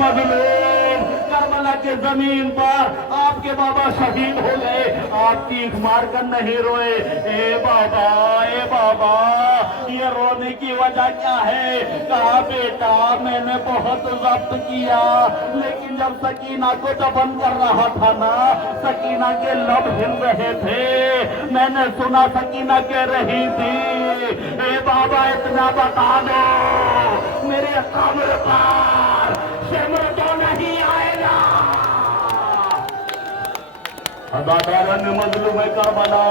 मजलूम, करबला के जमीन पर आपके बाबा शहीद हो गए, आप चीख मार कर नहीं रोए, ए बाबा ये रोने की वजह क्या है? कहा बेटा मैंने बहुत जब्त किया, लेकिन जब सकीना को दफन कर रहा था ना, सकीना के लब हिल रहे थे, मैंने सुना सकीना कह रही थी, ए बाबा इतना बता दो मेरे कब्र पर सिमर तो नहीं आएगा। अदादारन मजलूम करबला,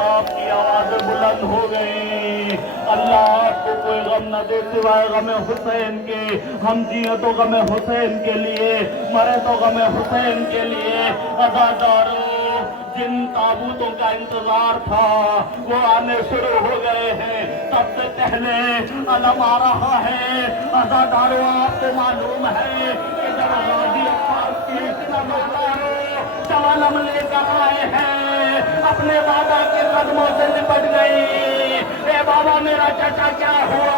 आपकी आवाज बुलंद हो गई। अल्लाह आपको कोई गम न दे सिवाय गम हुसैन के। हम जिए तो गम हुसैन के लिए, मरे तो गम हुसैन के लिए। अदादारों, जिन ताबूतों का इंतजार था वो आने शुरू हो गए हैं। सबसे पहले अलम आ रहा है। अदादारों, आपको मालूम है कि जब गाजी अब्बास की अलम लेकर आए हैं, अपने बाबा के कदमों से लिपट गई। ए बाबा मेरा चाचा क्या हुआ?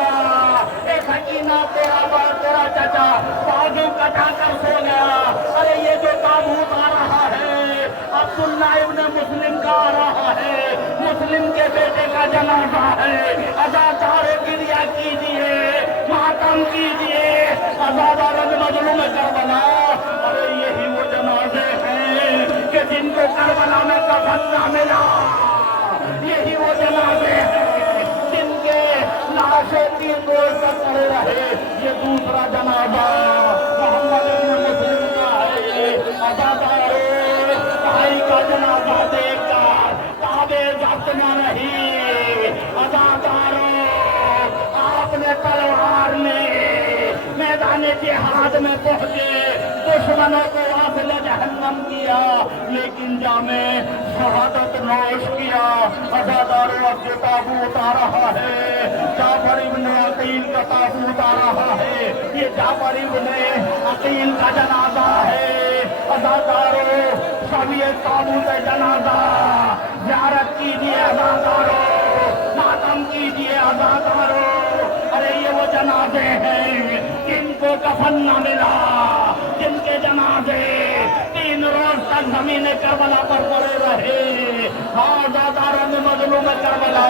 ए सकीना तेरा चाचा बाजू कटा कर सो गया। अरे ये जो ताबूत आ रहा है अब्दुल्ला इब्न मुस्लिम का आ रहा है, मुस्लिम के बेटे का जनाजा है। अदादार गिरिया कीजिए, मातम कीजिए। अदादार मजलूम करबला, अरे यही वो जनाजे हैं कि जिनको करबला में कफन न मिला। यही वो जनाजे हैं जिनके लाशें 3 रोज तक पड़े रहे। ये दूसरा जनाजा मोहम्मद इब्न मुस्लिम का है। अदादारों, भाई का जनाजा देखकर काबे जब्त न रही। अदादारों, आपने तलवार में मैदान जिहाद में पहुंचे दुश्मनों को वासिल जहन्नम किया, लेकिन जामे शहादत नोश किया। अज़ादारों, अब जो ताबूत आ रहा है, जाफर इब्न अकील का ताबूत आ रहा है। ये जाफर इब्न अकील का जनाजा है। अज़ादारों, सब ये ताबूत जनाजा ज़ियारत कीजिए। अज़ादारों, मातम कीजिए। अज़ादारों, अरे ये वो जनाजे हैं जिनको कफन न मिला, जिनके जनाजे 3 रोज तक जमीन करबला पर पड़े रहे। हाँ अज़ादारन मजलूम करबला,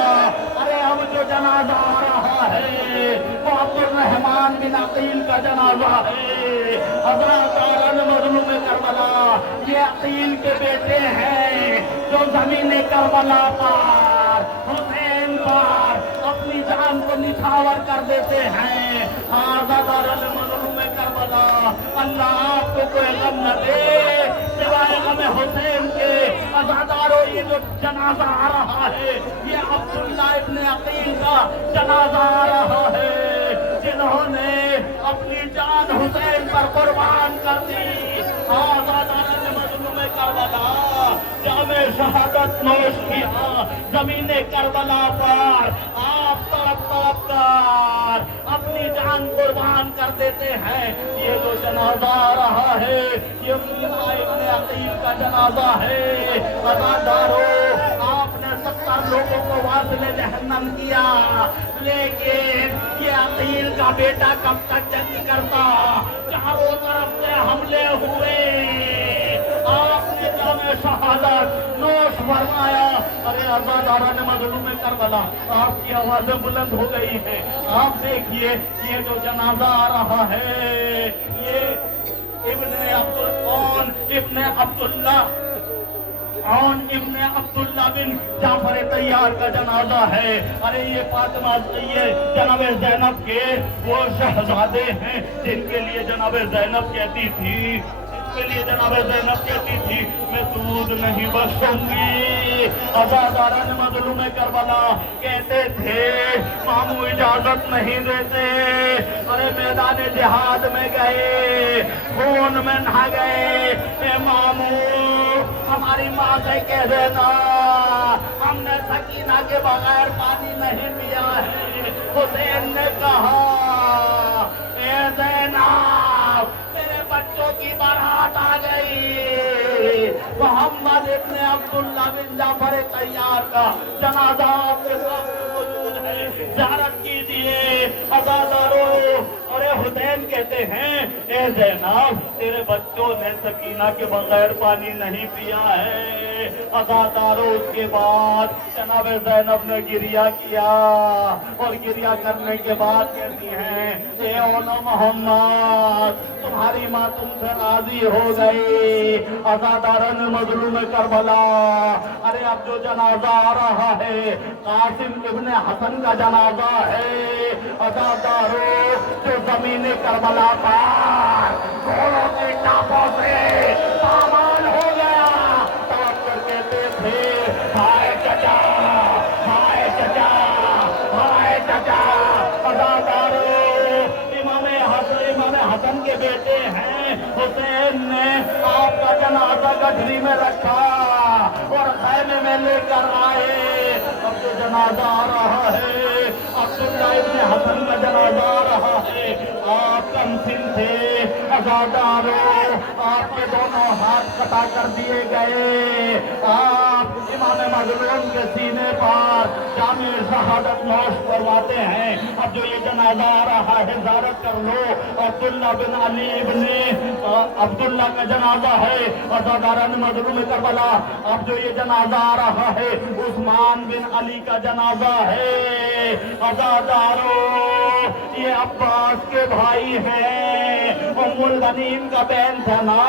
अरे अब जो जनाजा आ रहा है वो अब्दुर्रहमान बिन अकील का जनाजा है। अज़ादारन मजलूम करबला, ये अकील के बेटे हैं जो जमीन करबला पर हुसैन पर अपनी जान को निछावर कर देते हैं। आज़ादारन मजलूम करबला, अल्लाह आपको कोई गम न दे सिवाय गम हुसैन के। अज़ादारों, ये जो जनाजा आ रहा है ये अब्दुल्ला इब्न अकील का जनाजा आ रहा है, जिन्होंने अपनी जान हुसैन पर कुर्बान कर दी। आज़ादारन मजलूम करबला, जामे शहादत नोश किया जमीने करबला पर। आप तड़प तड़प कर अपनी जान कुर्बान कर देते हैं। ये जो जनाजा आ रहा है ये मुस्लिम इब्न अकील का जनाजा है। अज़ादारों, आपने 70 लोगों को वासिल जहन्नम किया, लेकिन ये अकील का बेटा कब तक जंग करता? चारों तरफ से हमले हुए, आपने जामे शहादत नोश फरमाया। अरे अज़ादारन मजलूम करबला, आपकी आवाज़ें बुलंद हो गई है। आप देखिए ये जो जनाजा आ रहा है ये इब्न अब्दुल्ला बिन जाफर तैयार का जनाजा है। अरे ये फातिमा, ये जनाब ज़ैनब के वो शहजादे हैं जिनके लिए जनाब ज़ैनब कहती थी, के लिए जनाब ज़ैनब कहती थी मैं दूध नहीं बख्शूंगी। अज़ादारन मजलूम करबला कहते थे मामू इजाजत नहीं देते। अरे मैदान जिहाद में गए, खून में नहा गए। ए मामू, हमारी माँ से कह देना हमने सकीना के बगैर पानी नहीं पिया है। हुसैन ने कहा, ए ज़ैनब, तेरे बच्चों की बारात आ गई। मोहम्मद इब्न अब्दुल्ला बिन जाफर तैयार का जनाजा आपके सामने मौजूद है, ज़ियारत कीजिए। अज़ादारों, अरे حسین کہتے ہیں اے زینب تیرے بچوں نے سکینہ کے بغیر پانی نہیں پیا ہے۔ عزادارو اس کے بعد جناب زینب نے گریہ کیا اور گریہ کرنے کے بعد کہتی ہیں اے اولا محمد تمہاری ماں تم سے راضی ہو گئی۔ عزادارن مظلوم کربلا، ارے اب جو جنازہ آ رہا ہے قاسم ابن حسن کا جنازہ ہے۔ عزادارو جو زمین کربلا پر گھوڑوں کے ٹاپوں سے پامال ہو گیا، توقع کہتے تھے ہائے چچا ہائے چچا ہائے چچا۔ عزادارو امام حسن کے بیٹے ہیں حسین نے آپ کا جنازہ گٹھری میں رکھا اور خیمے میں لے کر آئے۔ اب جو جنازہ آ رہا ہے عبداللہ ابن حسن کا جنازہ آ رہا ہے، آپ کمسن تھے۔ عزادارو آپ کے دونوں ہاتھ قطع کر دیے گئے، آپ امام مظلوم کے سینے پر جام شہادت نوش کرواتے ہیں۔ اب جو یہ جنازہ آ رہا ہے زیارت کر لو، عبداللہ بن علی ابن عبداللہ کا جنازہ ہے۔ عزاداران مظلوم کربلا اب جو یہ جنازہ آ رہا ہے عثمان بن علی کا جنازہ ہے۔ عزادارو یہ عباس کے بھائی ہیں، ام البنین کا بہن تھا نا،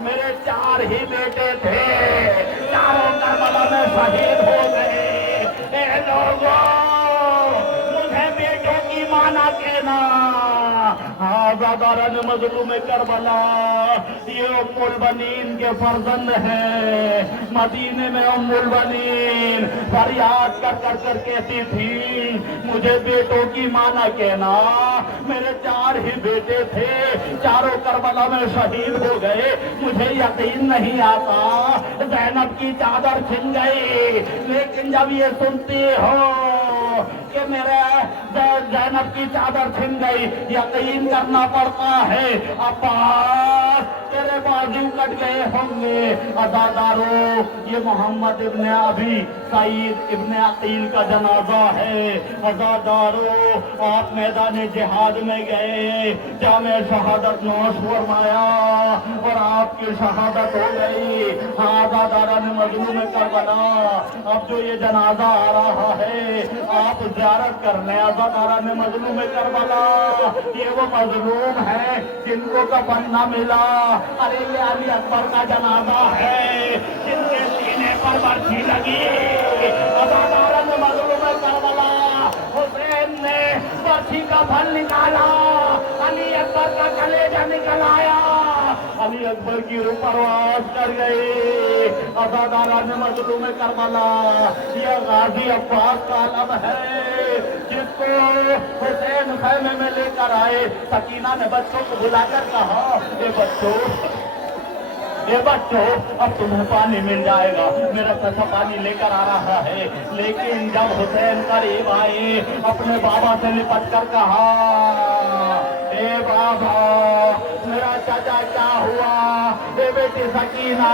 میرے 4 ہی بیٹے تھے، چاروں کربلا میں شہید ہو گئے۔ اے لوگوں مجھے بیٹوں کی مانا کہنا۔ عزاداران مظلوم کربلا یہ ام البنین کے فرزند ہیں۔ مدینے میں ام البنین فریاد کر کر کہتی تھی مجھے بیٹوں کی مانا کہنا، میرے 4 ہی بیٹے تھے، چاروں کربلا میں شہید ہو گئے، مجھے یقین نہیں آتا زینب کی چادر چھن گئی۔ لیکن جب یہ سنتی ہو کہ میرے زینب کی چادر چھن گئی یقین کرنا پڑتا ہے عباس تیرے بازو کٹ گئے ہوں گے۔ عزادارو یہ محمد ابن ابی سعید ابن عقیل کا جنازہ ہے۔ عزادارو آپ میدان جہاد میں گئے، جام شہادت نوش فرمایا اور آپ کی شہادت ہو گئی۔ عزاداران مظلوم کربلا اب جو یہ جنازہ آ رہا ہے آپ زیارت کرنے عزاداران مظلوم کربلا، یہ وہ مظلوم ہیں جن کو کفن نہ ملا۔ ارے یہ علی اکبر کا جنازہ ہے جن کے سینے پر برچھی لگی۔ عزاداران مظلوم کربلا حسین نے برچھی کا پھل نکالا، علی اکبر کا کلیجہ نکل آیا، علی اکبر کی روح پرواز کر گئی۔ عزاداران مظلوم کربلا یہ غازی عباس کا علم ہے جس کو حسین خیمے میں لے کر آئے۔ سکینہ نے بچوں کو بلا کر کہا اے بچوں اب تمہیں پانی مل جائے گا، میرا چچا پانی لے کر آ رہا ہے۔ لیکن جب حسین قریب آئے اپنے بابا سے لپٹ کر کہا اے بابا میرا چچا کیا ہوا؟ اے بیٹی سکینہ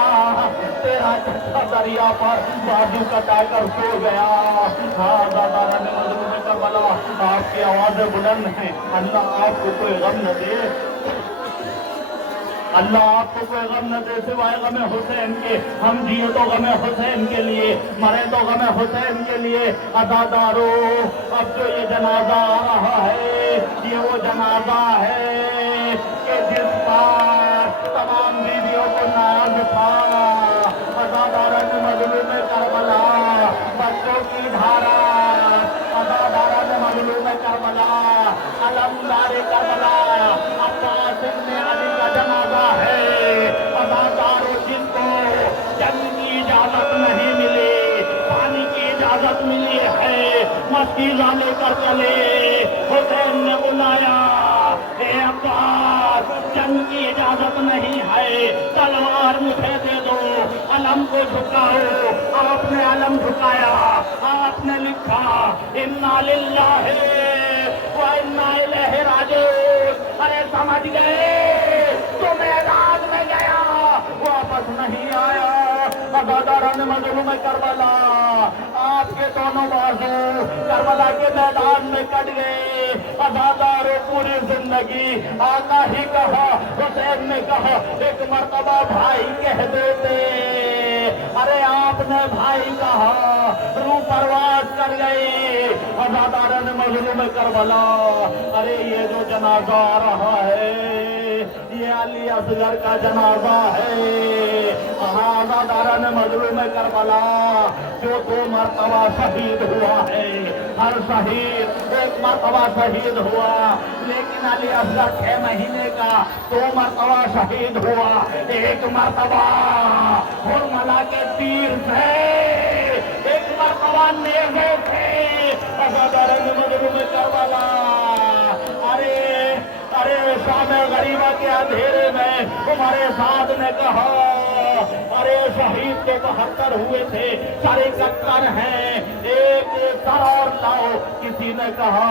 تیرا چچا دریا پر بازو کٹا کر سو گیا۔ عزاداران مظلوم کربلا آپ کی آوازیں بلند ہیں، اللہ آپ کو کوئی غم نہ دے، اللہ آپ کو کوئی غم نہ دے سوائے غم حسین کے۔ ہم جیے تو غم حسین کے لیے، مرے تو غم حسین کے لیے۔ عزادارو اب جو یہ جنازہ آ رہا ہے یہ وہ جنازہ ہے کہ جس پر تمام بیویوں کو ناز تھا۔ عزاداران مظلوم کربلا بچوں کی دھارا، عزاداران مظلوم کربلا علمدار کربلا عباس ابن علی کا جنازہ ہے۔ عزادارو جن کو جنگ کی اجازت نہیں ملی، پانی کی اجازت ملی ہے، مسکیزہ لے کر چلے۔ حسین نے بلایا اے عباس جنگ کی اجازت نہیں ہے، تلوار مجھے دے دو، علم کو جھکاؤ۔ آپ نے علم جھکایا، آپ نے لکھا انا للہ و انا الیہ راجعون۔ ارے سمجھ گئے تو میدان میں گیا واپس نہیں آیا۔ عزاداران مظلوم کربلا آپ کے دونوں بازو کربلا کے میدان میں کٹ گئے۔ आजादारों पूरी जिंदगी आका ही कहा, हुसैन ने कहा एक मर्तबा भाई कह देते, अरे आपने भाई कहा, रूह परवाज कर गई। आजादार ने मजलूम करबला, अरे ये जो जनाजा आ रहा है ये अली असगर का जनाजा है। आजादार ने मजलूम करबला जो 2 मरतबा शहीद हुआ है, हर शहीद 1 मरतबा शहीद हुआ, लेकिन अली असगर 6 महीने का 2 मरतबा शहीद हुआ, 1 मरतबा हुरमला के तीर से, 1 मरतबा नेज़े थे। आजादार ने मजलूम करबला, अरे शाम गरीबा के अंधेरे में तुम्हारे साथ ने कहा, अरे शहीद तो 72 हुए थे, सारे 71 हैं, एक सर और लाओ। किसी ने कहा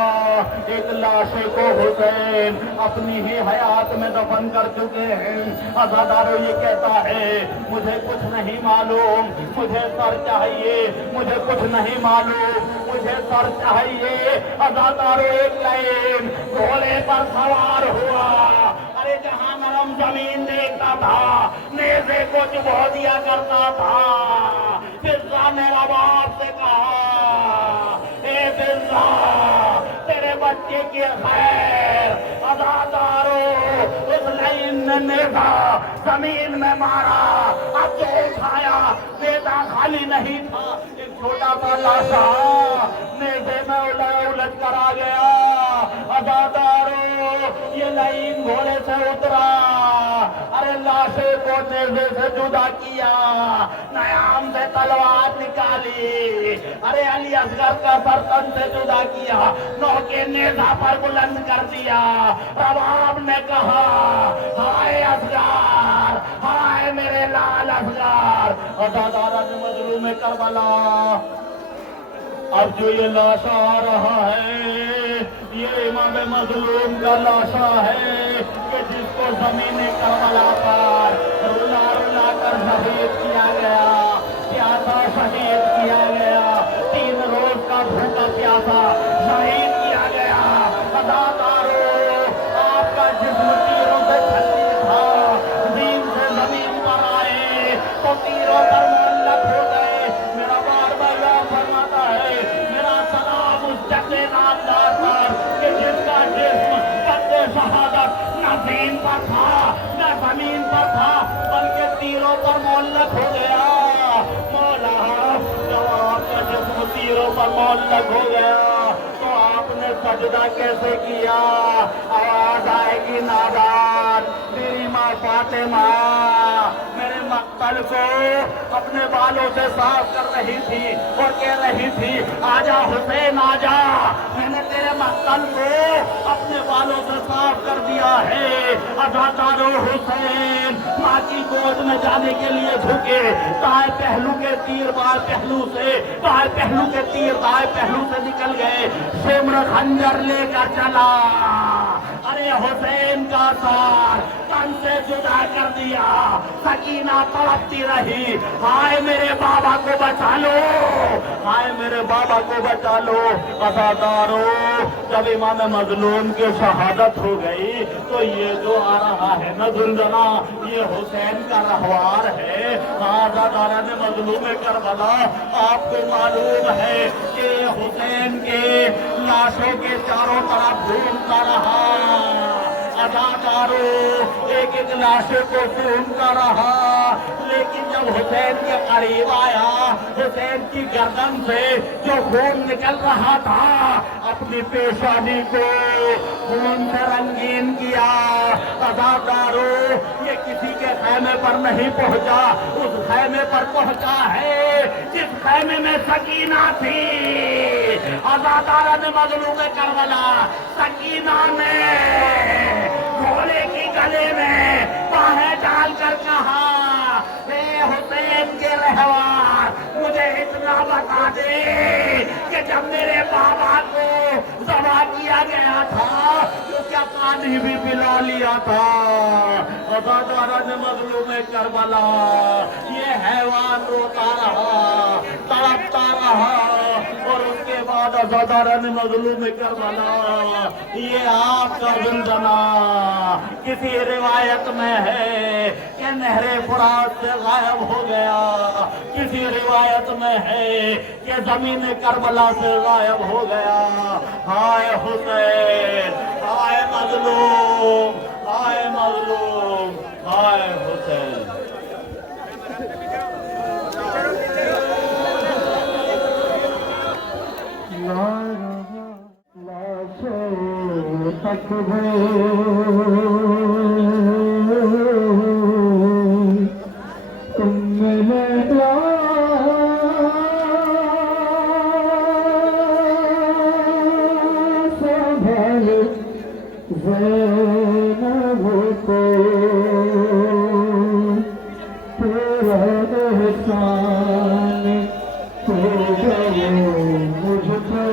एक लाश को हुसैन अपनी ही हयात में दफन कर चुके हैं। आजादारो ये कहता है मुझे कुछ नहीं मालूम, मुझे सर चाहिए, मुझे कुछ नहीं मालूम, मुझे सर चाहिए। आजादारो एक लाइन घोड़े पर सवार हुआ, अरे जहां नरम जमीन देखता था नेज़े को चुभा दिया करता था। फिजा ने आवाज से कहा, ए फिजा तेरे बच्चे की खैर। आजादारो उस लाइन ने नेज़ा जमीन में मारा, अब जो उठाया नेज़ा खाली नहीं था, एक छोटा सा लाशा नेज़े में उलझ कर आ गया। आजादारो ये लाइन घोड़े से उतरा, अरे लाशे को नेज़े से जुदा किया, नयाम से तलवार निकाली, अरे अली असगर का बर्तन से जुदा किया, नौके नेज़ा पर बुलंद कर दिया। रबाब ने कहा हाय असगर, हाय मेरे लाल असगर। आजादार ने मजलूम करबला, अब जो ये लाशा आ रहा है ये इमाम मजलूम का लाशा है कि जिसको ज़मीन करबला पर रुला रुला कर शहीद किया गया, प्यासा शहीद किया गया, 3 रोज का भूखा प्यासा शहीद किया गया। अदाकारो आपका जिस्म तीरों से छल्ली था, दीन से जमीन पर आए तो तीरों पर मुअल्लक हो गए। मेरा बार बार याद फरमाता है, मेरा सलाम उस जगह नामदार पर कि जिसका जिस्म कद्दे शहादत न दीन पर था न जमीन पर था, बल्कि तीरों पर मुअल्लक हो गया। मौला जब आपका जिस्म तीरों पर मुअल्लक हो गया तो आपने सजदा कैसे किया? आवाज आएगी नादान, मेरी माँ फातिमा मेरे मक्तल को अपने बालों से साफ कर रही थी और कह रही थी आजा हुसैन आजा, मैंने तेरे मक्तल को अपने बालों से साफ कर दिया है। अजादारो हुसैन माँ की गोद में जाने के लिए झुके, दाएं पहलू के तीर बाएं पहलू से, बाएं पहलू के तीर दाएं पहलू से निकल गए। सिमर खंजर लेकर चला, अरे हुसैन का सार तन से जुदा कर दिया। सकीना तड़पती रही, हाय मेरे बाबा को बचा लो, हाय मेरे बाबा को बचा लो। अज़ादारो जब इमाम मजलूम की शहादत हो गई तो ये जो आ रहा है न झुंझुना, ये हुसैन का रहवार है। अज़ादारा ने मजलूम करबला, आपको मालूम है कि हुसैन के लाशों के चारों तरफ घूमता रहा। अज़ादारो एक एक लाशों को ढूंढता रहा, लेकिन जब हुसैन के करीब आया, हुसैन की गर्दन से जो खून निकल रहा था अपनी पेशानी को खून से रंगीन किया। अज़ादारो ये किसी के खैमे पर नहीं पहुंचा, उस खैमे पर पहुंचा है जिस खैमे में सकीना थी। अज़ादारा ने मजलूम करबला, सकीना ने घोड़े की गले में बाहें डालकर कहा, हे हुसैन के रहवार मुझे इतना बता दे कि जब मेरे बाबा को ज़बा किया गया था तो क्या पानी भी पिला लिया था? अज़ादारा ने मजलूम करबला, ये हैवान रोता रहा, तड़पता रहा और उसके बाद بعد ازادارن مظلوم کربلا، یہ آپ کا زنجنا کسی روایت میں ہے کہ نہر فرات سے غائب ہو گیا، کسی روایت میں ہے کہ زمین کربلا سے غائب ہو گیا۔ ہائے حسین، ہائے مظلوم، ہائے مظلوم، ہائے حسین۔ تک تم سنبھال زینب کو، تیرا احسان ہو گئے مجھ پہ،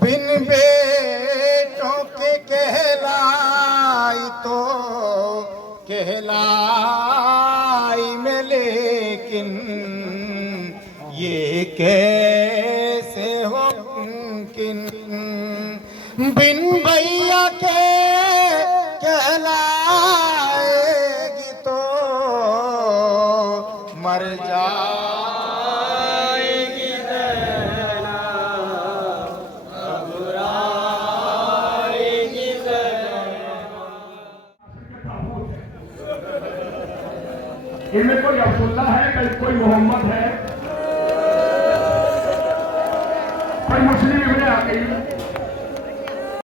بن بیٹوں کے کہلائی تو کہلائی میں، لیکن یہ کیسے ہو ممکن؟ بن بھیا کے کہلائے گی تو مر جائے گی زینب، گھبرائے گی زینب۔ ان میں کوئی عبداللہ ہے، کوئی محمد ہے، کوئی مسلم ابن عقیل،